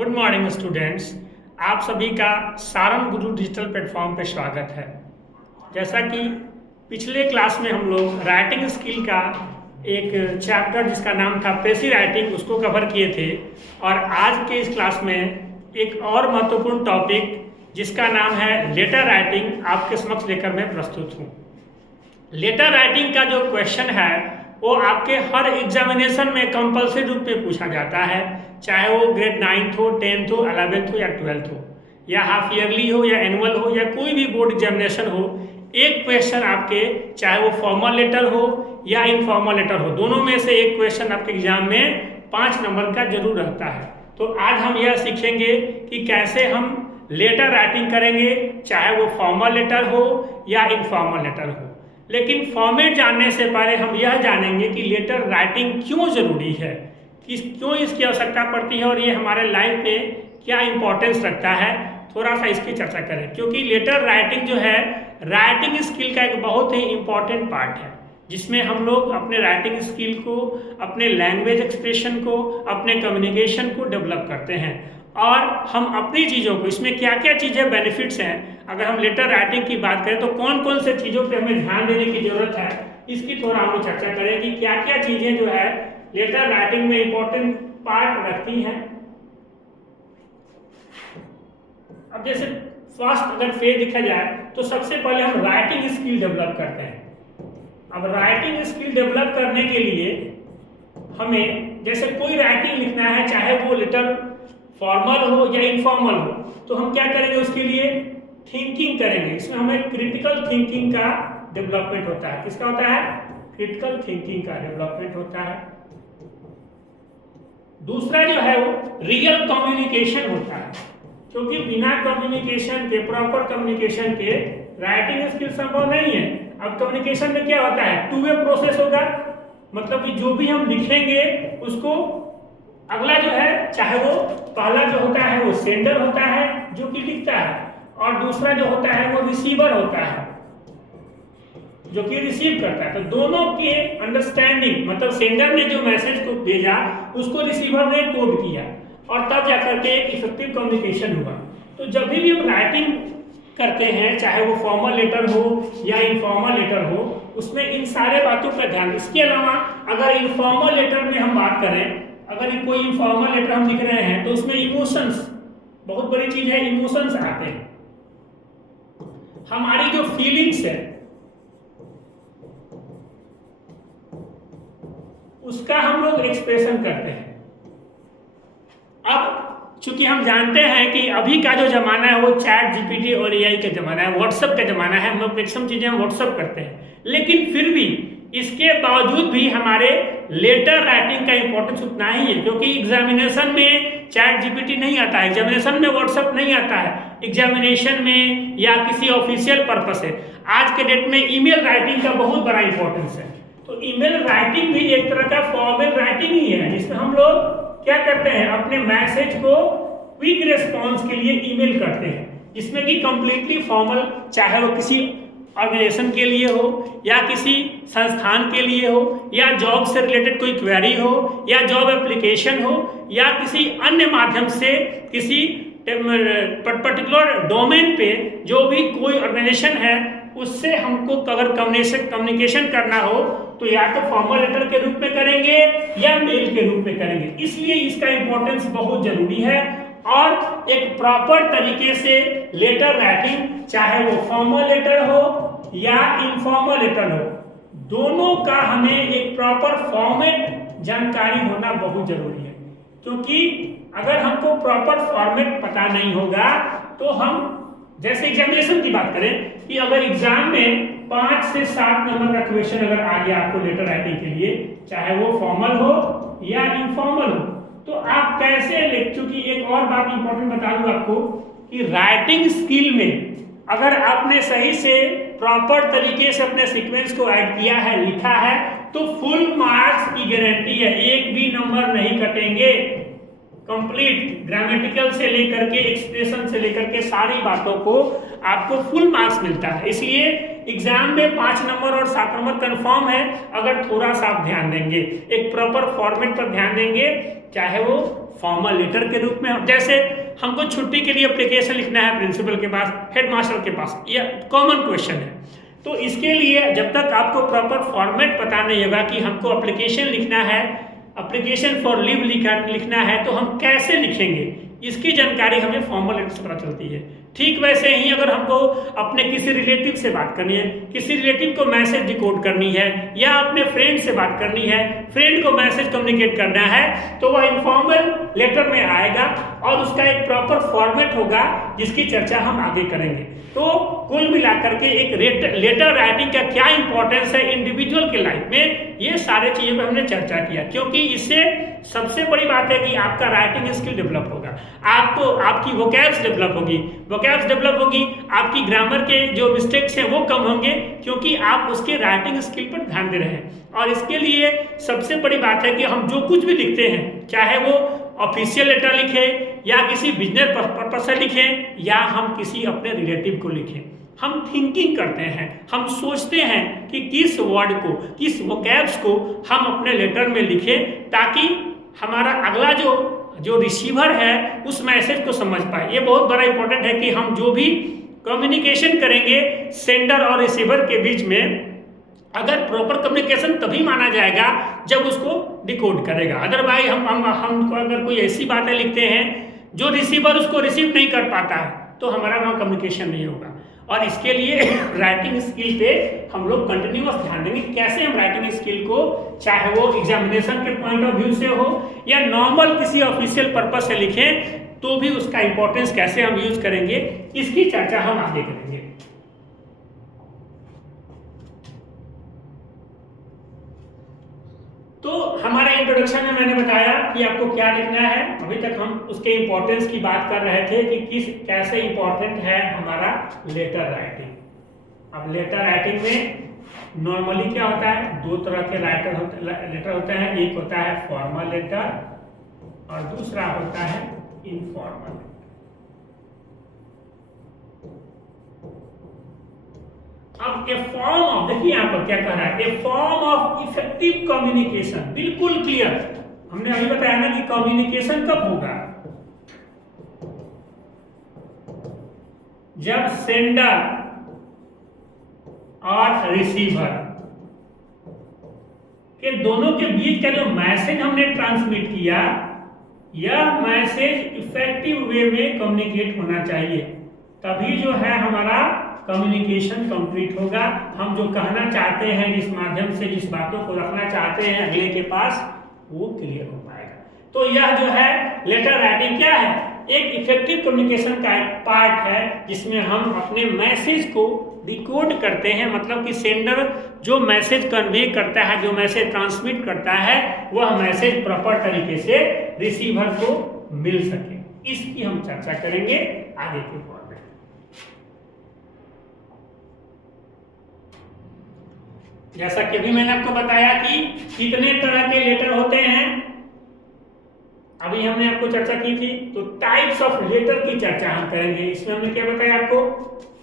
Good morning students. आप सभी का सारंग गुरु डिजिटल प्लेटफॉर्म पे स्वागत है। जैसा कि पिछले क्लास में हम लोग राइटिंग स्किल का एक चैप्टर जिसका नाम था पेशी राइटिंग उसको कवर किए थे, और आज के इस क्लास में एक और महत्वपूर्ण टॉपिक जिसका नाम है लेटर राइटिंग आपके समक्ष लेकर मैं प्रस्तुत हूँ। लेटर राइटिंग का जो क्वेश्चन है वो आपके हर एग्जामिनेशन में कंपल्सरी रूप में पूछा जाता है, चाहे वो ग्रेड 9th हो, 10th हो, 11th हो या 12th हो, या हाफ ईयरली हो या एनुअल हो या कोई भी बोर्ड एग्जामिनेशन हो। एक क्वेश्चन आपके, चाहे वो फॉर्मल लेटर हो या इनफॉर्मल लेटर हो, दोनों में से एक क्वेश्चन आपके एग्जाम में 5 नंबर का जरूर रहता है। तो आज हम यह सीखेंगे कि कैसे हम लेटर राइटिंग करेंगे, चाहे वो फॉर्मल लेटर हो या इनफॉर्मल लेटर हो। लेकिन फॉर्मेट जानने से पहले हम यह जानेंगे कि लेटर राइटिंग क्यों ज़रूरी है, क्यों इसकी आवश्यकता पड़ती है, और ये हमारे लाइफ में क्या इम्पोर्टेंस रखता है। थोड़ा सा इसकी चर्चा करें, क्योंकि लेटर राइटिंग जो है राइटिंग स्किल का एक बहुत ही इम्पॉर्टेंट पार्ट है, जिसमें हम लोग अपने राइटिंग स्किल को, अपने लैंग्वेज एक्सप्रेशन को, अपने कम्युनिकेशन को डेवलप करते हैं। और हम अपनी चीज़ों को, इसमें क्या क्या चीज़ें बेनिफिट्स हैं, अगर हम लेटर राइटिंग की बात करें तो कौन कौन से चीज़ों पे हमें ध्यान देने की ज़रूरत है, इसकी थोड़ा हम चर्चा करें कि क्या क्या चीज़ें जो है लेटर राइटिंग में इम्पोर्टेंट पार्ट रखती हैं। अब जैसे फर्स्ट अगर फेज देखा जाए तो सबसे पहले हम राइटिंग स्किल डेवलप करते हैं। अब राइटिंग स्किल डेवलप करने के लिए हमें जैसे कोई राइटिंग लिखना है, चाहे वो लेटर फॉर्मल हो या इनफॉर्मल हो, तो हम क्या करेंगे, उसके लिए थिंकिंग करेंगे। इसमें हमें क्रिटिकल थिंकिंग का डेवलपमेंट होता है। किसका होता है? क्रिटिकल थिंकिंग का डेवलपमेंट होता है। दूसरा जो है वो रियल कम्युनिकेशन होता है, क्योंकि बिना कम्युनिकेशन के, प्रॉपर कम्युनिकेशन के राइटिंग स्किल संभव नहीं है। अब कम्युनिकेशन में क्या होता है, 2 वे प्रोसेस होगा, मतलब कि जो भी हम लिखेंगे उसको अगला जो है, चाहे वो पहला जो होता है वो सेंडर होता है जो कि लिखता है, और दूसरा जो होता है वो रिसीवर होता है जो कि रिसीव करता है। तो दोनों के अंडरस्टैंडिंग, मतलब सेंडर ने जो मैसेज को भेजा उसको रिसीवर ने कोड किया, और तब जाकर के एक इफेक्टिव कम्युनिकेशन हुआ। तो जब भी हम राइटिंग करते हैं, चाहे वो फॉर्मल लेटर हो या इनफॉर्मल लेटर हो, उसमें इन सारे बातों का ध्यान। इसके अलावा अगर इनफॉर्मल लेटर में हम बात करें, अगर कोई इनफॉर्मल लेटर हम लिख रहे हैं तो उसमें इमोशंस, बहुत बड़ी चीज है, इमोशंस आते हैं। हमारी जो फीलिंग्स है उसका हम लोग एक्सप्रेशन करते हैं। अब चूंकि हम जानते हैं कि अभी का जो जमाना है वो चैट जीपीटी और एआई का जमाना है, व्हाट्सएप का जमाना है, हम लोग मैक्सिमम चीजें हम व्हाट्सएप करते हैं। लेकिन फिर भी इसके बावजूद भी हमारे लेटर राइटिंग का इंपॉर्टेंस उतना ही है, क्योंकि एग्जामिनेशन में चैट जीपीटी नहीं आता है, एग्जामिनेशन में व्हाट्सएप नहीं आता है, एग्जामिनेशन में या किसी ऑफिशियल पर्पस से आज के डेट में ईमेल राइटिंग का बहुत बड़ा इंपॉर्टेंस है। तो ईमेल राइटिंग भी एक तरह का फॉर्मल राइटिंग ही है, जिसमें हम लोग क्या करते हैं, अपने मैसेज को क्विक रिस्पॉन्स के लिए ईमेल करते हैं, जिसमें कि कंप्लीटली फॉर्मल, चाहे वो किसी ऑर्गेनाइजेशन के लिए हो या किसी संस्थान के लिए हो, या जॉब से रिलेटेड कोई क्वेरी हो, या जॉब एप्लीकेशन हो, या किसी अन्य माध्यम से किसी पर्टिकुलर डोमेन पे जो भी कोई ऑर्गेनाइजेशन है उससे हमको अगर कम्युनिकेशन करना हो तो या तो फॉर्मल लेटर के रूप में करेंगे या मेल के रूप में करेंगे। इसलिए इसका इंपॉर्टेंस बहुत जरूरी है, और एक प्रॉपर तरीके से लेटर राइटिंग, चाहे वो फॉर्मल लेटर हो या इनफॉर्मल लेटर हो, दोनों का हमें एक प्रॉपर फॉर्मेट जानकारी होना बहुत जरूरी है। क्योंकि अगर हमको प्रॉपर फॉर्मेट पता नहीं होगा तो हम, जैसे एग्जामिनेशन की बात करें कि अगर एग्जाम में 5 से 7 नंबर का क्वेश्चन अगर आ गया आपको लेटर राइटिंग के लिए, चाहे वो फॉर्मल हो या इनफॉर्मल हो, तो आप कैसे लिख, चूंकि एक और बात इंपॉर्टेंट बता दूं आपको कि राइटिंग स्किल में अगर आपने सही से प्रॉपर तरीके से अपने सीक्वेंस को ऐड किया है, लिखा है, तो फुल मार्क्स की गारंटी है, एक भी नंबर नहीं कटेंगे। कंप्लीट ग्रामेटिकल से लेकर के एक्सप्रेशन से लेकर के सारी बातों को आपको फुल मार्क्स मिलता है। इसलिए एग्जाम में 5 नंबर और 7 नंबर कंफर्म है, अगर थोड़ा सा आप ध्यान देंगे, एक प्रॉपर फॉर्मेट पर ध्यान देंगे, चाहे वो फॉर्मल लेटर के रूप में। जैसे हमको छुट्टी के लिए एप्लीकेशन लिखना है प्रिंसिपल के पास, हेडमास्टर के पास, यह कॉमन क्वेश्चन है। तो इसके लिए जब तक आपको प्रॉपर फॉर्मेट पता नहीं होगा कि हमको एप्लीकेशन लिखना है, एप्लीकेशन फॉर लीव लिखना है, तो हम कैसे लिखेंगे, इसकी जानकारी हमें फॉर्मल लेटर से पता चलती है। ठीक वैसे ही अगर हमको अपने किसी रिलेटिव से बात करनी है, किसी रिलेटिव को मैसेज डिकोड करनी है, या अपने फ्रेंड से बात करनी है, फ्रेंड को मैसेज कम्युनिकेट करना है, तो वह इनफॉर्मल लेटर में आएगा और उसका एक प्रॉपर फॉर्मेट होगा जिसकी चर्चा हम आगे करेंगे। तो कुल मिलाकर के एक लेटर राइटिंग का क्या इंपॉर्टेंस है इंडिविजुअल के लाइफ में, ये सारे चीज़ों पर हमने चर्चा किया, क्योंकि इससे सबसे बड़ी बात है कि आपका राइटिंग स्किल डेवलप होगा, आपको आपकी वोकैब्स डेवलप होगी, आपकी ग्रामर के जो मिस्टेक्स हैं वो कम होंगे, क्योंकि आप उसके राइटिंग स्किल पर ध्यान दे रहे हैं। और इसके लिए सबसे बड़ी बात है कि हम जो कुछ भी लिखते हैं, चाहे वो ऑफिशियल लेटर लिखें या किसी बिजनेस पर्पस से लिखें या हम किसी अपने रिलेटिव को लिखें, हम थिंकिंग करते हैं, हम सोचते हैं कि किस वर्ड को, किस वोकैब्स को हम अपने लेटर में लिखें, ताकि हमारा अगला जो रिसीवर है उस मैसेज को समझ पाए। ये बहुत बड़ा इंपॉर्टेंट है कि हम जो भी कम्युनिकेशन करेंगे सेंडर और रिसीवर के बीच में, अगर प्रॉपर कम्युनिकेशन तभी माना जाएगा जब उसको डिकोड करेगा। अदरवाइज हम अगर कोई ऐसी बातें लिखते हैं जो रिसीवर उसको रिसीव नहीं कर पाता है, तो हमारा वहाँ कम्युनिकेशन नहीं होगा। और इसके लिए राइटिंग स्किल पे हम लोग कंटिन्यूअस ध्यान देंगे। कैसे हम राइटिंग स्किल को, चाहे वो एग्जामिनेशन के पॉइंट ऑफ व्यू से हो या नॉर्मल किसी ऑफिशियल पर्पस से लिखें, तो भी उसका इंपॉर्टेंस कैसे हम यूज करेंगे, इसकी चर्चा हम आगे करेंगे। तो हमारे इंट्रोडक्शन में मैंने बताया कि आपको क्या लिखना है। अभी तक हम उसके इंपॉर्टेंस की बात कर रहे थे कि कैसे इंपॉर्टेंट है हमारा लेटर राइटिंग। अब लेटर राइटिंग में नॉर्मली क्या होता है, दो तरह के लेटर होते हैं। एक होता है फॉर्मल लेटर और दूसरा होता है इनफॉर्मल। अब ए फॉर्म ऑफ, देखिए यहां पर क्या कह रहा है, ए फॉर्म ऑफ इफेक्टिव कम्युनिकेशन, बिल्कुल क्लियर। हमने अभी बताया ना कि कम्युनिकेशन कब होगा, जब सेंडर और रिसीवर के दोनों के बीच का जो मैसेज हमने ट्रांसमिट किया, यह मैसेज इफेक्टिव वे में कम्युनिकेट होना चाहिए, तभी जो है हमारा कम्युनिकेशन कंप्लीट होगा। हम जो कहना चाहते हैं, जिस माध्यम से जिस बातों को रखना चाहते हैं अगले के पास, वो क्लियर हो पाएगा। तो यह जो है लेटर राइटिंग क्या है, एक इफेक्टिव कम्युनिकेशन का एक पार्ट है, जिसमें हम अपने मैसेज को डिकोड करते हैं। मतलब कि सेंडर जो मैसेज कन्वे करता है, जो मैसेज ट्रांसमिट करता है, वह मैसेज प्रॉपर तरीके से रिसीवर को मिल सके। इसकी हम चर्चा करेंगे आगे के पॉइंट में। जैसा कि अभी मैंने आपको बताया कि कितने तरह के लेटर होते हैं, अभी हमने आपको चर्चा की थी। तो टाइप्स ऑफ लेटर की चर्चा हम करेंगे। इसमें हमने क्या बताया आपको,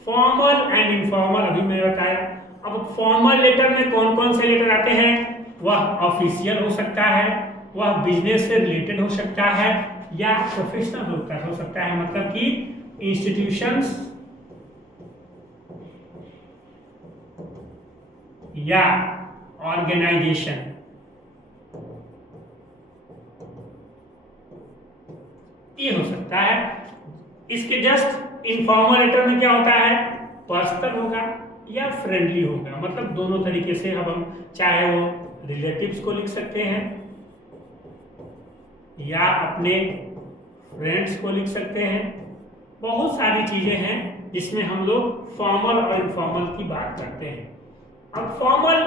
फॉर्मल एंड इनफॉर्मल अभी मैंने बताया। अब फॉर्मल लेटर में कौन कौन से लेटर आते हैं, वह ऑफिशियल हो सकता है, वह बिजनेस से रिलेटेड हो सकता है, या प्रोफेशनल हो सकता है। मतलब कि इंस्टीट्यूशंस या ऑर्गेनाइजेशन, ये हो सकता है। इसके जस्ट इनफॉर्मल लेटर में क्या होता है, पर्सनल होगा या फ्रेंडली होगा। मतलब दोनों तरीके से हम चाहे वो रिलेटिव्स को लिख सकते हैं या अपने फ्रेंड्स को लिख सकते हैं। बहुत सारी चीजें हैं जिसमें हम लोग फॉर्मल और इनफॉर्मल की बात करते हैं। अब फॉर्मल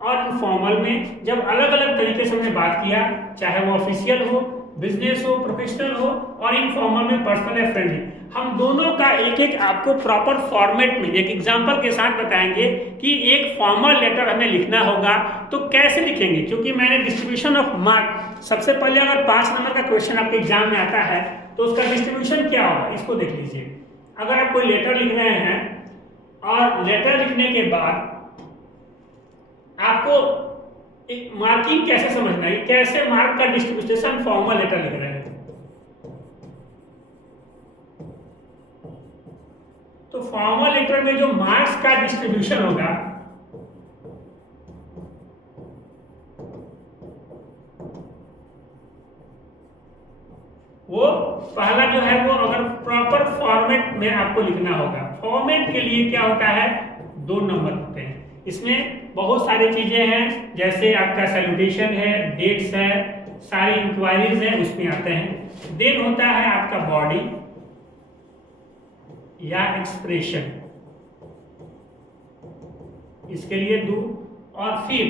और इनफॉर्मल में जब अलग अलग तरीके से हमने बात किया, चाहे वो ऑफिशियल हो, बिजनेस हो, प्रोफेशनल हो, और इनफॉर्मल में पर्सनल या फ्रेंडली, हम दोनों का एक एक आपको प्रॉपर फॉर्मेट में एक एग्जांपल के साथ बताएंगे कि एक फॉर्मल लेटर हमें लिखना होगा तो कैसे लिखेंगे। क्योंकि मैंने डिस्ट्रीब्यूशन ऑफ मार्क, सबसे पहले अगर 5 नंबर का क्वेश्चन आपके एग्जाम में आता है तो उसका डिस्ट्रीब्यूशन क्या होगा, इसको देख लीजिए। अगर आप कोई लेटर लिख रहे हैं और लेटर लिखने के बाद आपको एक मार्किंग कैसे समझना है, कैसे मार्क का डिस्ट्रीब्यूशन फॉर्मल लेटर लिख रहे हैं। तो फॉर्मल लेटर में जो मार्क्स का डिस्ट्रीब्यूशन होगा वो पहला जो है वो अगर प्रॉपर फॉर्मेट में आपको लिखना होगा। फॉर्मेट के लिए क्या होता है, 2 नंबर होते हैं। इसमें बहुत सारी चीजें हैं, जैसे आपका सैल्यूटेशन है, डेट्स है, सारी इंक्वायरीज है, उसमें आते हैं। देन होता है आपका बॉडी या एक्सप्रेशन, इसके लिए 2। और फिर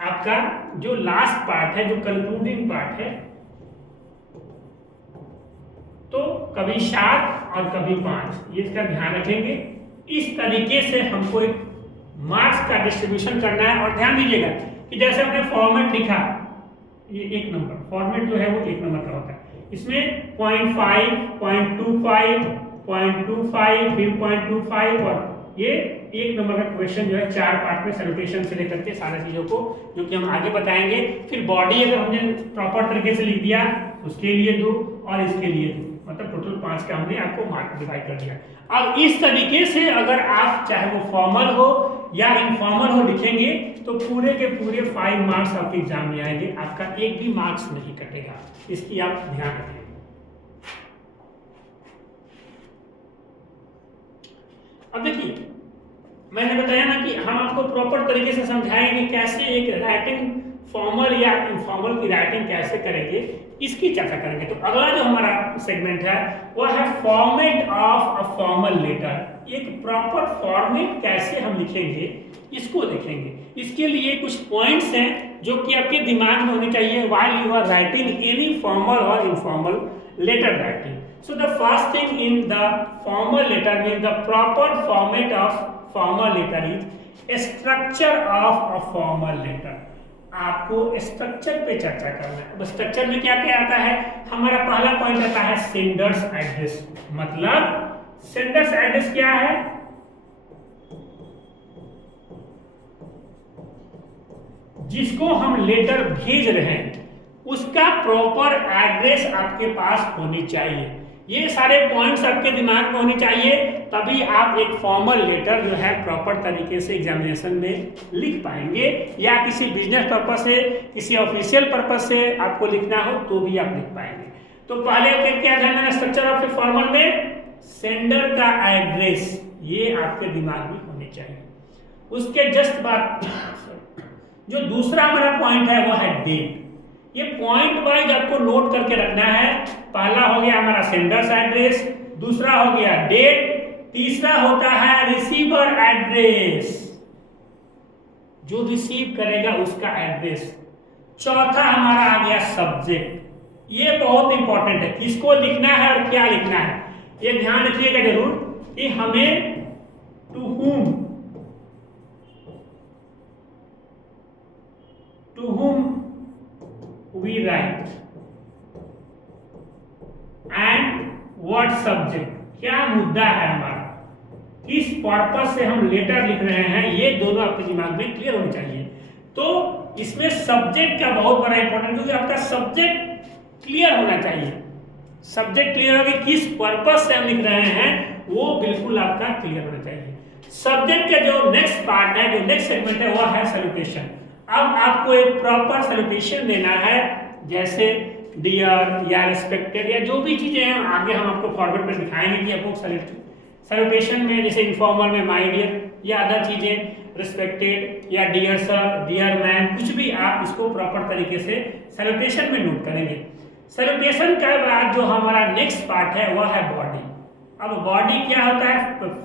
आपका जो लास्ट पार्ट है, जो कंक्लूडिंग पार्ट है, तो कभी 7 और कभी 5, ये इसका ध्यान रखेंगे। इस तरीके से हमको एक मार्क्स का डिस्ट्रीब्यूशन करना है। और ध्यान दीजिएगा कि जैसे हमने फॉर्मेट लिखा, ये 1 नंबर फॉर्मेट जो है वो 1 नंबर का होता है। इसमें 0.5, 0.25, 0.25, फिर 0.25 और ये 1 नंबर का क्वेश्चन जो है 4 पार्ट में सैल्यूटेशन से लेकर के सारी चीजों को, जो कि हम आगे बताएंगे। फिर बॉडी अगर हमने प्रॉपर तरीके से लिख दिया, उसके लिए 2 और इसके लिए 2, मतलब टोटल 5 का हमने आपको मार्क डिवाइड कर दिया। अब इस तरीके से अगर आप चाहे वो फॉर्मल हो या इनफॉर्मल हो लिखेंगे तो पूरे के पूरे 5 मार्क्स आपके एग्जाम में आएंगे, आपका एक भी मार्क्स नहीं कटेगा। इसकी आप ध्यान रखें। अब देखिए, मैंने बताया ना कि हम आपको प्रॉपर तरीके से समझाएंगे कैसे एक राइटिंग फॉर्मल या इनफॉर्मल की राइटिंग कैसे करेंगे, इसकी चर्चा करेंगे। तो अगला जो हमारा सेगमेंट है वो है format of a formal letter. एक प्रॉपर फॉर्मेट कैसे हम लिखेंगे इसको देखेंगे। इसके लिए कुछ पॉइंट्स हैं जो कि आपके दिमाग में होने चाहिए while you are writing any formal और informal letter writing. So the first thing in the formal letter means the proper format of formal letter is structure of a formal letter। आपको स्ट्रक्चर पे चर्चा करना है। अब structure में क्या क्या आता है, हमारा पहला पॉइंट आता है सेंडर्स एड्रेस। मतलब सेंडर्स एड्रेस क्या है, जिसको हम लेटर भेज रहे हैं उसका प्रॉपर एड्रेस आपके पास होनी चाहिए। ये सारे पॉइंट्स आपके दिमाग में होने चाहिए, तभी आप एक फॉर्मल लेटर जो है प्रॉपर तरीके से एग्जामिनेशन में लिख पाएंगे, या किसी बिजनेस पर्पस से, किसी ऑफिशियल पर्पस से आपको लिखना हो तो भी आप लिख पाएंगे। तो पहले क्या ध्यान देना, स्ट्रक्चर ऑफ ए फॉर्मल में सेंडर का एड्रेस ये आपके दिमाग में होने चाहिए। उसके जस्ट बाद जो दूसरा हमारा पॉइंट है वो है डेट। ये पॉइंट वाइज आपको नोट करके रखना है। पहला हो गया हमारा सेंडर्स एड्रेस, दूसरा हो गया डेट, तीसरा होता है रिसीवर एड्रेस, जो रिसीव करेगा उसका एड्रेस, चौथा हमारा आ गया सब्जेक्ट। ये बहुत इंपॉर्टेंट है, किसको लिखना है और क्या लिखना है, ये ध्यान रखिएगा जरूर कि हमें to whom we write and what subject, क्या मुद्दा है हमारा, किस पर्पस से हम लेटर लिख रहे हैं, ये दोनों आपके दिमाग में क्लियर होने चाहिए। तो इसमें सब्जेक्ट का बहुत बड़ा इंपॉर्टेंट, क्योंकि आपका सब्जेक्ट क्लियर होना चाहिए। सब्जेक्ट क्लियर हो कि किस पर्पस से हम लिख रहे हैं वो बिल्कुल आपका क्लियर होना चाहिए। सब्जेक्ट का जो नेक्स्ट पार्ट है, जो नेक्स्ट सेगमेंट है, वो है सैल्यूटेशन। अब आपको एक प्रॉपर सैल्यूटेशन देना है, जैसे डियर या रिस्पेक्टेड या जो भी चीजें हैं आगे हम आपको फॉरवर्ड में दिखाएंगे कि आपको सैल्यूटेशन में, जैसे इनफॉर्मल में माय डियर या अदर चीजें, रिस्पेक्टेड या डियर सर, डियर मैम, कुछ भी आप इसको प्रॉपर तरीके से सैल्यूटेशन में नोट करेंगे। सैल्यूटेशन के बाद जो हमारा नेक्स्ट पार्ट है वह है बॉडी। अब बॉडी क्या होता है,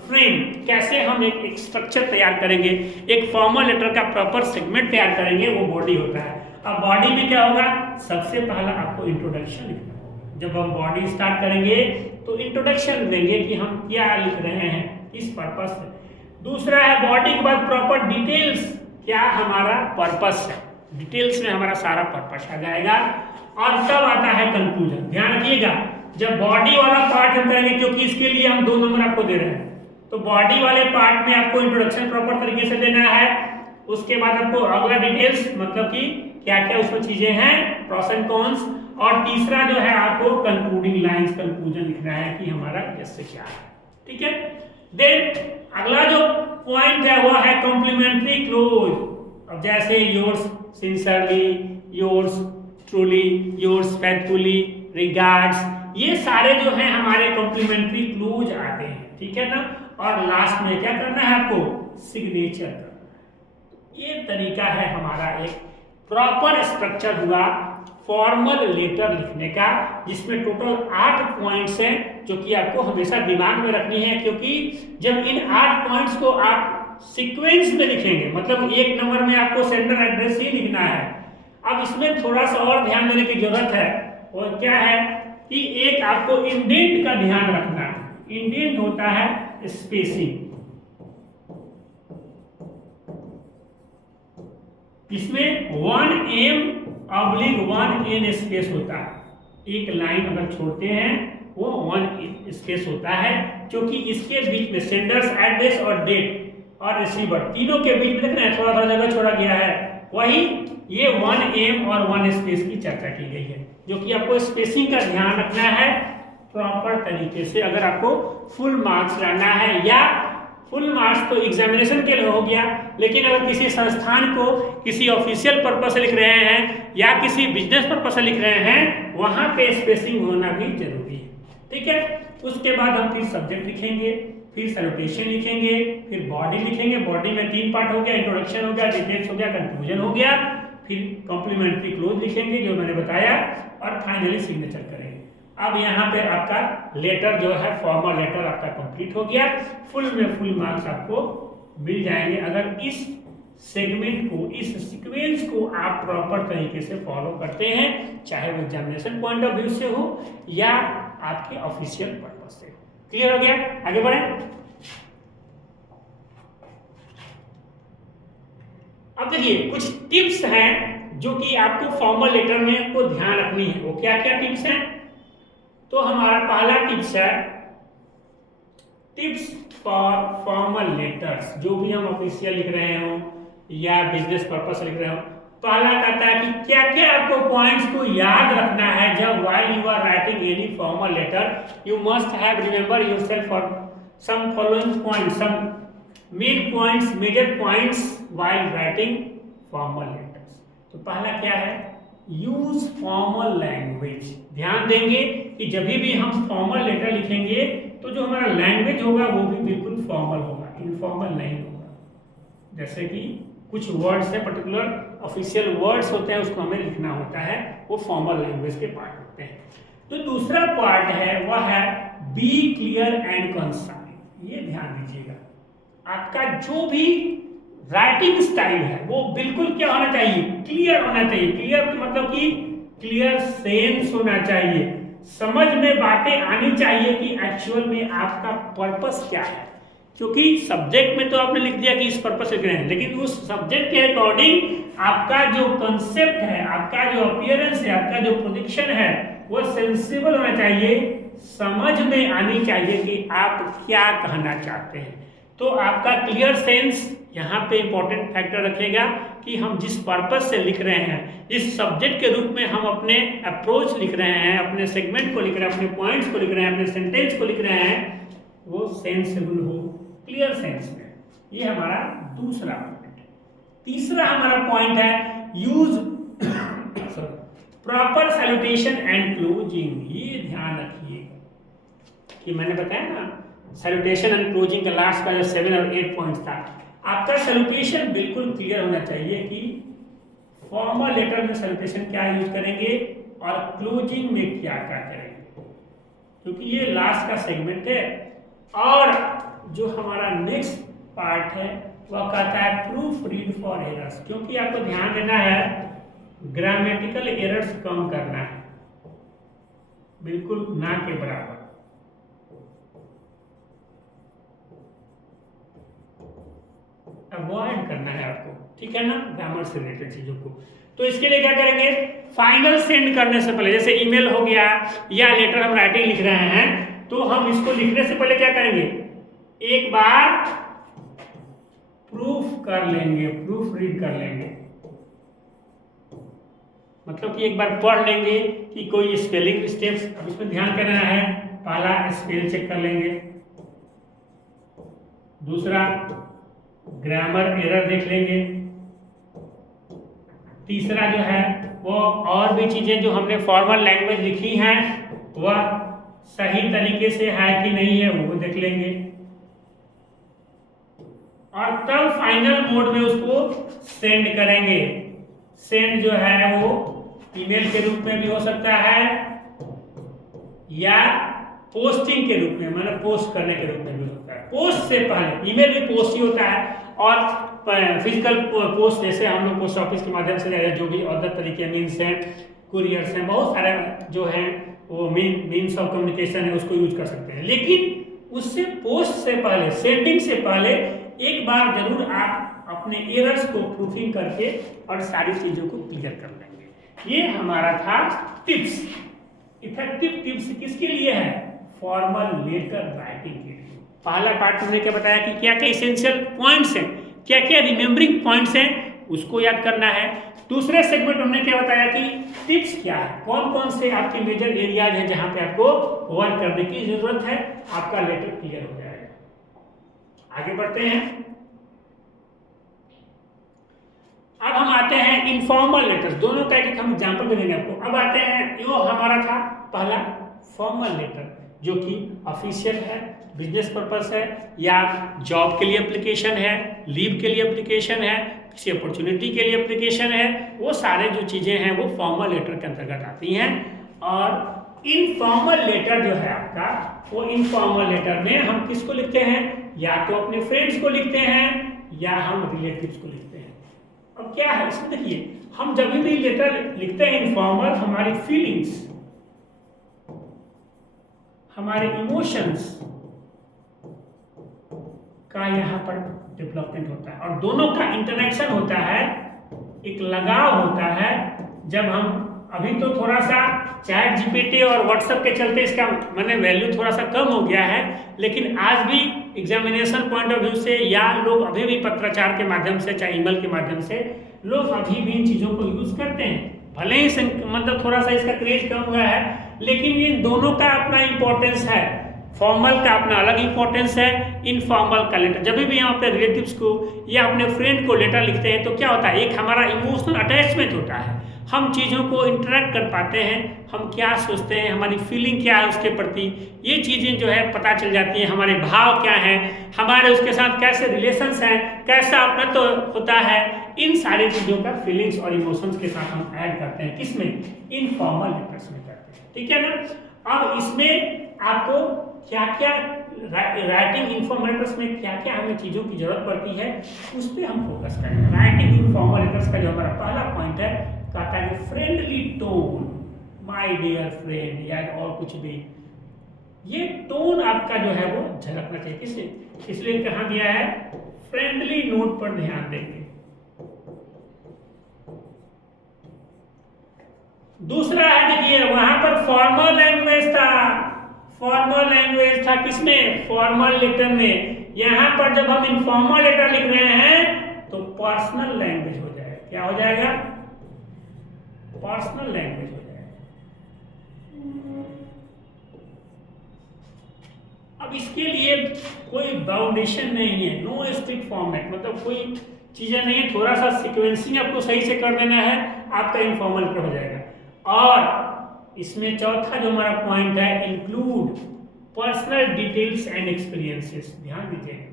फ्रेम, कैसे हम एक स्ट्रक्चर तैयार करेंगे, एक फॉर्मल लेटर का प्रॉपर सेगमेंट तैयार करेंगे, वो बॉडी होता है। अब बॉडी में क्या होगा, सबसे पहला आपको इंट्रोडक्शन लिखना होगा। जब हम बॉडी स्टार्ट करेंगे तो इंट्रोडक्शन देंगे कि हम क्या लिख रहे हैं, किस पर्पस से। दूसरा है बॉडी के बाद प्रॉपर डिटेल्स, क्या हमारा पर्पस है, डिटेल्स में हमारा सारा पर्पस आ जाएगा। और तब आता है कंक्लूजन। ध्यान रखिएगा, जब बॉडी वाला पार्ट हम करेंगे, क्योंकि इसके लिए हम 2 नंबर आपको दे रहे हैं, तो बॉडी वाले पार्ट में आपको इंट्रोडक्शन प्रॉपर तरीके से देना है। उसके बाद आपको अगला डिटेल्स, मतलब कि क्या क्या उसमें चीजें हैं, प्रोस एंड कॉन्स, और तीसरा जो है आपको कंक्लूडिंग लाइंस, कंक्लूजन लिखना है कि हमारा कैसे क्या है। ठीक है। देन अगला जो पॉइंट है वह है कॉम्प्लीमेंट्री क्लोज। अब जैसे yours sincerely, yours truly, yours faithfully, regards, ये सारे जो हैं हमारे कॉम्प्लीमेंट्री क्लोज आते हैं, ठीक है ना। और लास्ट में क्या करना है आपको, सिग्नेचर करना है। ये तरीका है हमारा एक प्रॉपर स्ट्रक्चर हुआ फॉर्मल लेटर लिखने का, जिसमें टोटल 8 पॉइंट्स हैं जो कि आपको हमेशा दिमाग में रखनी है, क्योंकि जब इन 8 पॉइंट्स को आप सीक्वेंस में लिखेंगे, मतलब एक नंबर में आपको सेंडर एड्रेस ही लिखना है। अब इसमें थोड़ा सा और ध्यान देने की जरूरत है, और क्या है कि एक आपको इंडेंट का ध्यान रखना है। इंडेंट होता है स्पेसिंग, इसमें 1m/1n स्पेस होता है। एक लाइन अगर छोड़ते हैं वो 1 स्पेस होता है, क्योंकि इसके बीच में सेंडर्स एड्रेस और डेट और रिसीवर तीनों के बीच में देख रहे हैं थोड़ा थोड़ा जगह छोड़ा गया है, वही ये 1m और 1 स्पेस की चर्चा की गई है, जो कि आपको स्पेसिंग का ध्यान रखना है प्रॉपर तरीके से अगर आपको फुल मार्क्स लाना है। या फुल मार्क्स तो एग्जामिनेशन के लिए हो गया, लेकिन अगर किसी संस्थान को किसी ऑफिशियल पर्पस से लिख रहे हैं या किसी बिजनेस पर्पस से लिख रहे हैं, वहां पे स्पेसिंग होना भी जरूरी है, ठीक है। उसके बाद हम फिर सब्जेक्ट लिखेंगे, फिर सैल्यूटेशन लिखेंगे, फिर बॉडी लिखेंगे। बॉडी में 3 पार्ट हो गया, इंट्रोडक्शन हो गया, डिटेल्स हो गया, कंक्लूजन हो गया, फिर कॉम्प्लीमेंट्री क्लोज लिखेंगे जो मैंने बताया, और फाइनली सिग्नेचर करेंगे। अब यहाँ पे आपका लेटर जो है फॉर्मल लेटर आपका कंप्लीट हो गया। फुल में फुल मार्क्स आपको मिल जाएंगे अगर इस सेगमेंट को, इस सीक्वेंस को आप प्रॉपर तरीके से फॉलो करते हैं, चाहे वो एग्जामिनेशन पॉइंट ऑफ व्यू से हो या आपके ऑफिशियल पर्पस से। क्लियर हो गया? आगे बढ़े। अब देखिए कुछ टिप्स हैं जो कि आपको फॉर्मल लेटर में को ध्यान रखनी है। वो क्या क्या टिप्स हैं? तो हमारा पहला टिप्स है टिप्स फॉर फॉर्मल लेटर्स। जो भी हम ऑफिशियल लिख रहे हो या बिजनेस पर्पस लिख रहे हो, पहला कहता है कि क्या क्या आपको पॉइंट्स को याद रखना है जब while you are writing any formal letter. You must have remember yourself for some following points, some main points, major points while writing formal letters. तो पहला क्या है, यूज फॉर्मल लैंग्वेज। ध्यान देंगे कि जब भी हम फॉर्मल लेटर लिखेंगे तो जो हमारा लैंग्वेज होगा वो भी बिल्कुल फॉर्मल होगा, इनफॉर्मल नहीं होगा। जैसे कि कुछ वर्ड्स है, पर्टिकुलर ऑफिशियल वर्ड्स होते हैं, उसको हमें लिखना होता है, वो फॉर्मल लैंग्वेज के पार्ट होते हैं। तो दूसरा पार्ट है वह है बी क्लियर एंड कंसाइज। ये ध्यान दीजिएगा, आपका जो भी राइटिंग स्टाइल है वो बिल्कुल क्या होना चाहिए, क्लियर होना चाहिए। क्लियर मतलब कि क्लियर सेंस होना चाहिए, समझ में बातें आनी चाहिए कि एक्चुअल में आपका पर्पस क्या है। क्योंकि सब्जेक्ट में तो आपने लिख दिया कि इस पर्पस से लिख रहे हैं, लेकिन उस सब्जेक्ट के अकॉर्डिंग आपका जो कंसेप्ट है, आपका जो अपीयरेंस है, आपका जो प्रोडिक्शन है, वो सेंसिबल होना चाहिए, समझ में आनी चाहिए कि आप क्या कहना चाहते हैं। तो आपका क्लियर सेंस यहाँ पे इंपॉर्टेंट फैक्टर रखेगा कि हम जिस पर्पस से लिख रहे हैं, इस सब्जेक्ट के रूप में हम अपने अप्रोच लिख रहे हैं, अपने सेगमेंट को लिख रहे हैं, अपने पॉइंट्स को लिख रहे हैं, अपने सेंटेंस को लिख रहे हैं, वो सेंसिबल हो, क्लियर सेंस में। ये हमारा दूसरा पॉइंट है। तीसरा हमारा पॉइंट है use proper salutation and closing. ये ध्यान रखिएगा कि मैंने बताया ना सैल्यूटेशन एंड क्लोजिंग का लास्ट का जो 7 और 8 पॉइंट्स था, आपका सैल्यूटेशन बिल्कुल क्लियर होना चाहिए कि फॉर्मल लेटर में सैल्यूटेशन क्या यूज करेंगे और क्लोजिंग में क्या क्या करेंगे, क्योंकि ये लास्ट का सेगमेंट है। और जो हमारा नेक्स्ट पार्ट है वह कहता है प्रूफ रीड फॉर एरर्स, क्योंकि आपको ध्यान देना है ग्रामेटिकल एरर्स कम करना है, बिल्कुल ना के बराबर। अवॉइड करना है आपको, ठीक है ना, ग्रामर से रिलेटेड चीजों को। तो इसके लिए क्या करेंगे, फाइनल सेंड करने से पहले, जैसे ईमेल हो गया या लेटर हम राइटिंग लिख रहे हैं, तो हम इसको लिखने से पहले क्या करेंगे, एक बार प्रूफ कर लेंगे, प्रूफ रीड कर लेंगे। मतलब कि एक बार पढ़ लेंगे कि कोई स्पेलिंग मिस्टेक्स, अब इसमें ध्यान करना है, पहला स्पेल चेक कर लेंगे, दूसरा ग्रामर एरर देख लेंगे, तीसरा जो है वो और भी चीजें जो हमने फॉर्मल लैंग्वेज लिखी हैं वह सही तरीके से है कि नहीं है वो देख लेंगे, और तब फाइनल मोड में उसको सेंड करेंगे। सेंड जो है वो ईमेल के रूप में भी हो सकता है या पोस्टिंग के रूप में, मतलब पोस्ट करने के रूप में भी होता है। पोस्ट से पहले ईमेल भी पोस्ट ही होता है, और फिजिकल पोस्ट जैसे हम लोग पोस्ट ऑफिस के माध्यम से या जो भी अदर तरीके मीन्स हैं, कुरियर्स हैं, बहुत सारे जो हैं वो मीन्स ऑफ कम्युनिकेशन है उसको यूज कर सकते हैं। लेकिन उससे पोस्ट से पहले, सेंडिंग से पहले एक बार जरूर आप अपने एरर्स को प्रूफिंग करके और सारी चीजों को क्लियर कर लेंगे। ये हमारा था टिप्स। इफेक्टिव टिप्स किसके लिए है? फॉर्मल लेटर राइटिंग के लिए। पहला पार्ट हमने क्या बताया कि क्या क्या इसेंशियल पॉइंट्स हैं, क्या क्या रिमेम्बरिंग पॉइंट्स हैं, उसको याद करना है। दूसरे सेगमेंट हमने क्या बताया कि टिप्स क्या है, कौन कौन से आपके मेजर एरियाज हैं जहां पे आपको वर्क करने की जरूरत है, आपका लेटर क्लियर हो जाएगा। आगे बढ़ते हैं। अब हम आते हैं इनफॉर्मल लेटर्स, दोनों का एक हम एग्जांपल दे देंगे आपको। अब आते हैं, यो हमारा था पहला फॉर्मल लेटर जो कि ऑफिशियल है, बिजनेस पर्पस है, या जॉब के लिए एप्लीकेशन है, लीव के लिए एप्लीकेशन है, किसी अपॉर्चुनिटी के लिए एप्लीकेशन है, वो सारे जो चीज़ें हैं वो फॉर्मल लेटर के अंतर्गत आती हैं। और इनफॉर्मल लेटर जो है आपका, वो इनफॉर्मल लेटर में हम किसको लिखते हैं? या तो अपने फ्रेंड्स को लिखते हैं या हम रिलेटिव्स को लिखते हैं। अब क्या है इसमें देखिए, हम जब भी लेटर लिखते हैं इनफॉर्मल, हमारी फीलिंग्स, हमारे इमोशंस का यहाँ पर डेवलपमेंट होता है और दोनों का इंटरेक्शन होता है, एक लगाव होता है। जब हम अभी तो थोड़ा सा चैट जीपीटी और व्हाट्सएप के चलते इसका मैंने वैल्यू थोड़ा सा कम हो गया है, लेकिन आज भी एग्जामिनेशन पॉइंट ऑफ व्यू से या लोग अभी भी पत्राचार के माध्यम से, चाहे ईमेल के माध्यम से, लोग अभी भी इन चीज़ों को यूज करते हैं। भले ही मतलब थोड़ा सा इसका क्रेज कम हुआ है, लेकिन इन दोनों का अपना इंपॉर्टेंस है। फॉर्मल का अपना अलग इंपॉर्टेंस है, इनफॉर्मल का लेटर। जब भी हम अपने रिलेटिव्स को या अपने फ्रेंड को लेटर लिखते हैं तो क्या होता है, एक हमारा इमोशनल अटैचमेंट होता है, हम चीज़ों को इंटरेक्ट कर पाते हैं, हम क्या सोचते हैं, हमारी फीलिंग क्या है उसके प्रति, ये चीज़ें जो है पता चल जाती हैं। हमारे भाव क्या हैं, हमारे उसके साथ कैसे रिलेशंस हैं, कैसा अपना तो होता है, इन सारी चीज़ों का फीलिंग्स और इमोशंस के साथ हम ऐड करते हैं। किसमें? इनफॉर्मल लेटर्स में करते हैं। ठीक है ना। अब इसमें आपको क्या क्या राइटिंग इनफॉर्मल लेटर्स में क्या क्या हमें चीज़ों की जरूरत पड़ती है, उस पर हम फोकस करेंगे। राइटिंग इनफॉर्मल लेटर्स का जो हमारा पहला पॉइंट है, कहता है कि friendly tone, my dear friend, या और कुछ भी, ये टोन आपका जो है वो झलकना चाहिए। किससे? इसलिए कहा गया है फ्रेंडली नोट पर ध्यान देंगे। दूसरा है, देखिए वहां पर फॉर्मल लैंग्वेज था, फॉर्मल लैंग्वेज था किसमें? फॉर्मल लेटर में। यहां पर जब हम इनफॉर्मल लेटर लिख रहे हैं तो पर्सनल लैंग्वेज हो जाएगा। क्या हो जाएगा? पर्सनल लैंग्वेज हो जाएगा। अब इसके लिए कोई बाउंडेशन नहीं है, नो स्ट्रिक्ट फॉर्मेट, मतलब कोई चीजें नहीं है, थोड़ा सा सीक्वेंसिंग आपको सही से कर देना है, आपका इनफॉर्मल लेटर हो जाएगा। और इसमें चौथा जो हमारा पॉइंट है, include personal details and experiences. ध्यान दीजिए,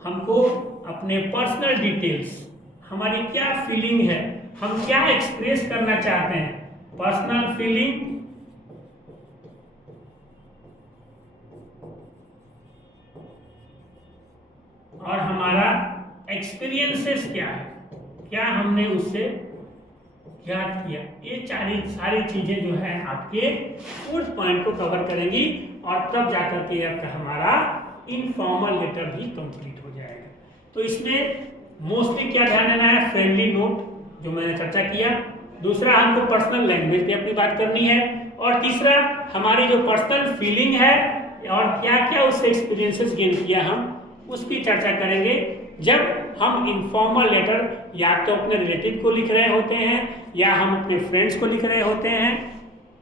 हमको अपने पर्सनल डिटेल्स, हमारी क्या फीलिंग है, हम क्या एक्सप्रेस करना चाहते हैं, पर्सनल फीलिंग और हमारा एक्सपीरियंसेस क्या है, क्या हमने उससे याद किया, ये सारी चीजें जो है आपके फोर्थ पॉइंट को कवर करेंगी और तब जाकर के आपका हमारा इनफॉर्मल लेटर भी कंप्लीट हो जाएगा। तो इसमें मोस्टली क्या ध्यान देना है? फ्रेंडली नोट जो मैंने चर्चा किया, दूसरा हमको पर्सनल लैंग्वेज पे अपनी बात करनी है, और तीसरा हमारी जो पर्सनल फीलिंग है और क्या क्या उससे एक्सपीरियंसेस गेन किया हम उसकी चर्चा करेंगे। जब हम इनफॉर्मल लेटर या तो अपने रिलेटिव को लिख रहे होते हैं या हम अपने फ्रेंड्स को लिख रहे होते हैं,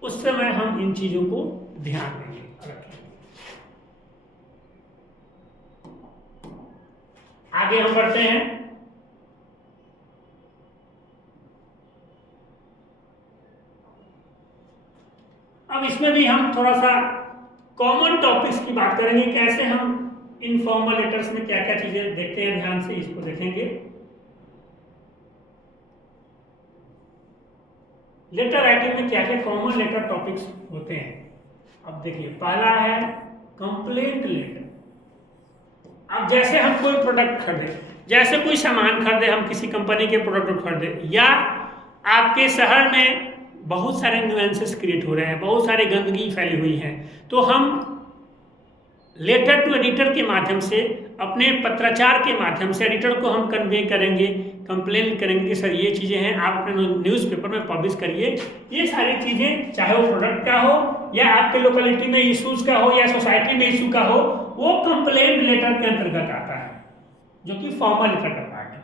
उस समय हम इन चीज़ों को ध्यान देंगे। आगे हम बढ़ते हैं। अब इसमें भी हम थोड़ा सा कॉमन टॉपिक्स की बात करेंगे, कैसे हम इनफॉर्मल लेटर्स में क्या क्या चीजें देखते हैं, ध्यान से इसको देखेंगे। लेटर राइटिंग में क्या क्या कॉमन लेटर टॉपिक्स होते हैं। अब देखिए, पहला है कंप्लेंट लेटर। अब जैसे हम कोई प्रोडक्ट खरीदे, जैसे कोई सामान खरीदे, हम किसी कंपनी के प्रोडक्ट को खरीदे, या आपके शहर में बहुत सारे न्यूएंसेस क्रिएट हो रहे हैं, बहुत सारे गंदगी फैली हुई है, तो हम लेटर टू एडिटर के माध्यम से, अपने पत्राचार के माध्यम से एडिटर को हम कन्वे करेंगे, कंप्लेन करेंगे कि सर ये चीज़ें हैं, आप अपने न्यूज़पेपर में पब्लिश करिए। ये सारी चीज़ें, चाहे वो प्रोडक्ट का हो या आपके लोकेलिटी में इशूज़ का हो या सोसाइटी में इशू का हो, वो कंप्लेंट लेटर के अंतर्गत आता है, जो कि फॉर्मल लेटर का पार्ट है।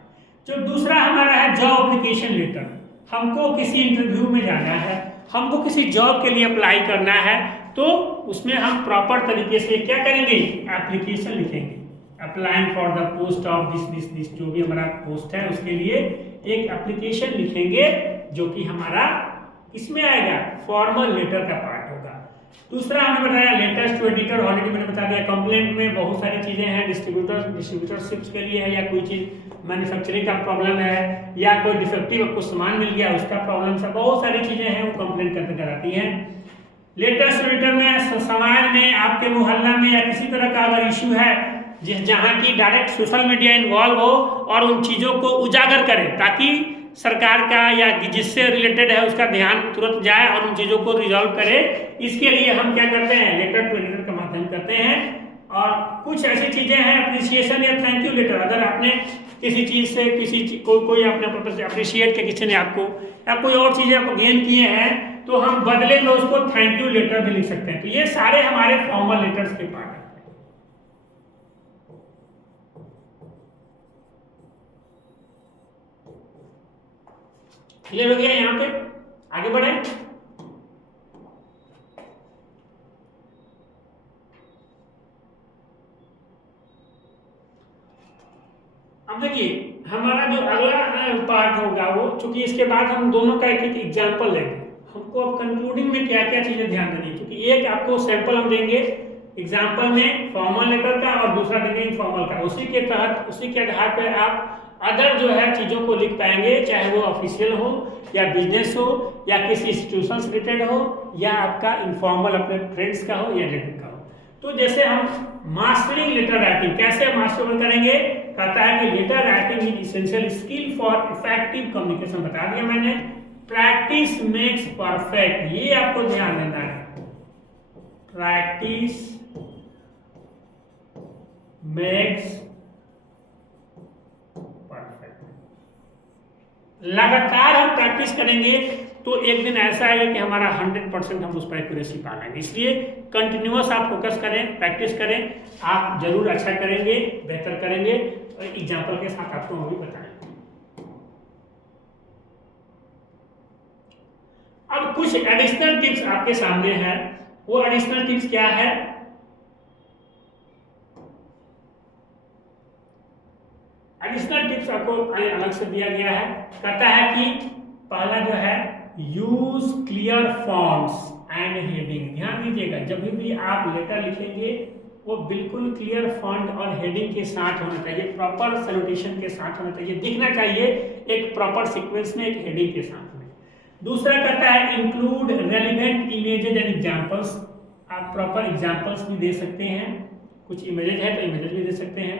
जो दूसरा हमारा है जॉब एप्लीकेशन लेटर। हमको किसी इंटरव्यू में जाना है, हमको किसी जॉब के लिए अप्लाई करना है, तो उसमें हम प्रॉपर तरीके से क्या करेंगे, एप्लीकेशन लिखेंगे। Applying for the post of this, जो भी हमारा पोस्ट है उसके लिए एक एप्लीकेशन लिखेंगे, जो कि हमारा इसमें आएगा, फॉर्मल लेटर का पार्ट होगा। दूसरा हमने बताया लेटर्स टू एडिटर, ऑलरेडी मैंने बता दिया। कंप्लेंट में बहुत सारी चीजें हैं, डिस्ट्रीब्यूटरशिप्स के लिए है, या कोई चीज मैन्युफैक्चरिंग का प्रॉब्लम है, या कोई डिफेक्टिव आपको सामान मिल गया उसका प्रॉब्लम है, बहुत सारी चीजें हैं वो कंप्लेंट करते कराती हैं। लेटर्स टू एडिटर में समाज में, आपके मोहल्ला में या किसी तरह का अगर इशू है जहाँ की डायरेक्ट सोशल मीडिया इन्वॉल्व हो और उन चीज़ों को उजागर करे, ताकि सरकार का या जिससे रिलेटेड है उसका ध्यान तुरंत जाए और उन चीज़ों को रिजॉल्व करे, इसके लिए हम क्या करते हैं, लेटर टू एडिटर का माध्यम करते हैं। और कुछ ऐसी चीज़ें हैं, अप्रिसिएशन या थैंक यू लेटर। अगर आपने किसी चीज़ से कोई अपने पर्पज से अप्रिशिएट किया किसी ने आपको, या कोई और चीज़ें आपको गेन किए हैं, तो हम बदले में उसको थैंक यू लेटर भी लिख सकते हैं। तो ये सारे हमारे फॉर्मल लेटर्स के पार्ट हैं। क्लियर हो गया यहाँ पे? आगे बढ़े। अब देखिए, हमारा जो अगला पार्ट होगा वो, चूंकि इसके बाद हम दोनों का एक एक एग्जाम्पल लेंगे, हमको अब कंक्लूडिंग में क्या क्या चीजें ध्यान देनी है, क्योंकि एक आपको सैंपल हम देंगे एग्जाम्पल में फॉर्मल लेटर का और दूसरा देंगे इनफॉर्मल का। उसी के तहत, उसी के आधार पर आप अदर जो है चीज़ों को लिख पाएंगे, चाहे वो ऑफिशियल हो या बिजनेस हो या किसी इंस्टीट्यूशन से रिलेटेड हो या आपका इनफॉर्मल अपने फ्रेंड्स का हो या रिलेटेड का हो। तो जैसे हम मास्टरिंग लेटर राइटिंग, कैसे मास्टर करेंगे, कहता है कि letter writing is essential skill for effective communication. बता दिया मैंने, प्रैक्टिस मेक्स परफेक्ट, ये आपको ध्यान देना है। Practice makes perfect. लगातार हम प्रैक्टिस करेंगे तो एक दिन ऐसा आएगा कि हमारा 100% हम उस पर एक्यूरेसी पा लेंगे। इसलिए कंटिन्यूअस आप फोकस करें, प्रैक्टिस करें, आप जरूर अच्छा करेंगे, बेहतर करेंगे। और एग्जाम्पल के साथ आपको वो भी बताएंगे। अब कुछ एडिशनल टिप्स आपके सामने है। वो एडिशनल टिप्स क्या है? एडिशनल टिप्स आपको अलग से दिया गया है। कहता है कि पहला जो है, use clear fonts and heading. ध्यान दीजिएगा, जब भी आप लेटर लिखेंगे वो बिल्कुल क्लियर फॉन्ट और हेडिंग के साथ होना चाहिए, प्रॉपर सैल्यूटेशन के साथ होना चाहिए, दिखना चाहिए एक प्रॉपर सीक्वेंस में, एक हेडिंग के साथ में। दूसरा कहता है include relevant images and examples. आप प्रॉपर एग्जांपल्स भी दे सकते हैं, कुछ इमेजेज है तो इमेजेज भी दे सकते हैं।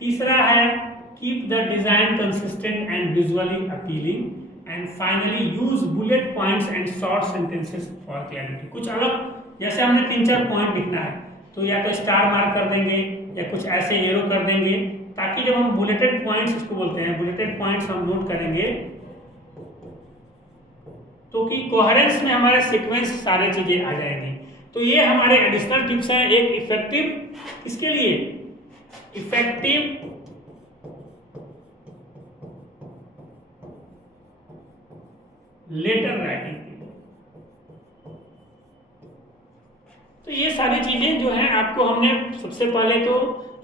तीसरा है keep the design consistent and visually appealing. And finally use bullet points and short sentences for clarity. कुछ अलग, जैसे हमने 3-4 पॉइंट लिखना है तो या तो स्टार मार्क कर देंगे या कुछ ऐसे एरो कर देंगे, ताकि जब हम बुलेटेड पॉइंट्स इसको बोलते हैं, बुलेटेड पॉइंट्स हम नोट करेंगे तो कि कोहेरेंस में हमारे सीक्वेंस सारे चीजें आ जाएंगी। तो ये हमारे एडिशनल टिप्स हैं एक इफेक्टिव, इसके लिए इफेक्टिव लेटर राइटिंग के लिए। तो ये सारी चीजें जो हैं आपको हमने, सबसे पहले तो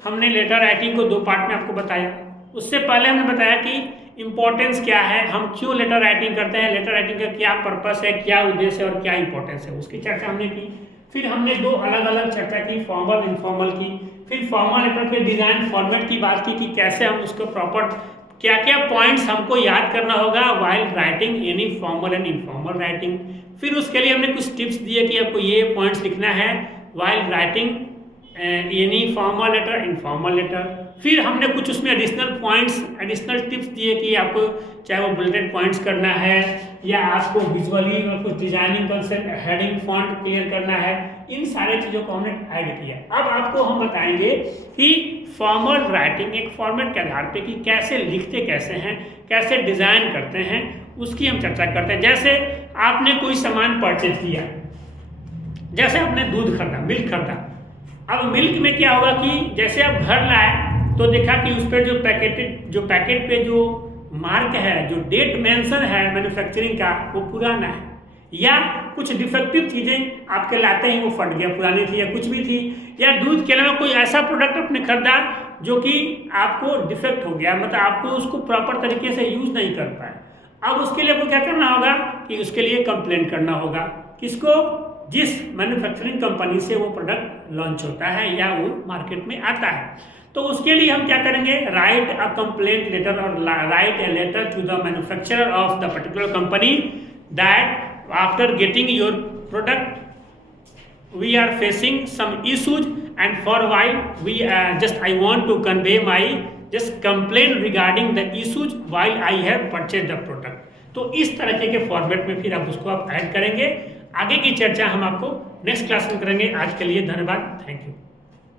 हमने लेटर राइटिंग को 2 पार्ट में आपको बताया। उससे पहले हमने बताया कि इम्पोर्टेंस क्या है, हम क्यों लेटर राइटिंग करते हैं, लेटर राइटिंग का क्या पर्पस है, क्या उद्देश्य है और क्या इंपॉर्टेंस है, उसकी चर्चा हमने की। फिर हमने दो अलग अलग चर्चा की, फॉर्मल इनफॉर्मल की। फिर फॉर्मल लेटर के डिज़ाइन फॉर्मेट की बात की कि कैसे हम उसको प्रॉपर क्या क्या पॉइंट्स हमको याद करना होगा while writing any formal and informal writing. फिर उसके लिए हमने कुछ टिप्स दिए कि आपको ये पॉइंट्स लिखना है while writing any formal letter informal letter. फिर हमने कुछ उसमें एडिशनल पॉइंट्स एडिशनल टिप्स दिए कि आपको चाहे वो बुलेटेड पॉइंट्स करना है या आपको विजुअली और कुछ designing concept heading font clear करना है, इन सारे चीज़ों को हमने ऐड किया। अब आपको हम बताएंगे कि फॉर्मल राइटिंग एक फॉर्मेट के आधार पे कि कैसे लिखते कैसे हैं, कैसे डिज़ाइन करते हैं, उसकी हम चर्चा करते हैं। जैसे आपने कोई सामान परचेज किया, जैसे आपने दूध खरीदा, मिल्क खरीदा। अब मिल्क में क्या होगा कि जैसे आप घर लाए तो देखा कि उस पर जो पैकेट पे जो मार्क है, जो डेट मेंशन है मैन्युफैक्चरिंग का, वो पुराना है, या कुछ डिफेक्टिव चीज़ें आपके लाते ही वो फट गया, पुरानी थी या कुछ भी थी, या दूध के अलावा कोई ऐसा प्रोडक्ट आपने खरीदा जो कि आपको डिफेक्ट हो गया, मतलब आपको उसको प्रॉपर तरीके से यूज नहीं कर पाए। अब उसके लिए आपको क्या करना होगा कि उसके लिए कंप्लेंट करना होगा, किसको, जिस मैन्युफैक्चरिंग कंपनी से वो प्रोडक्ट लॉन्च होता है या वो मार्केट में आता है। तो उसके लिए हम क्या करेंगे, राइट अ कंप्लेंट लेटर और write a letter to the manufacturer of the particular company that after getting your product we are facing some issues and for while we just I want to convey my just complain regarding the issues while I have purchase the product. तो इस तरीके के format में फिर आप उसको आप add करेंगे। आगे की चर्चा हम आपको नेक्स्ट क्लास में करेंगे। आज के लिए धन्यवाद, थैंक यू।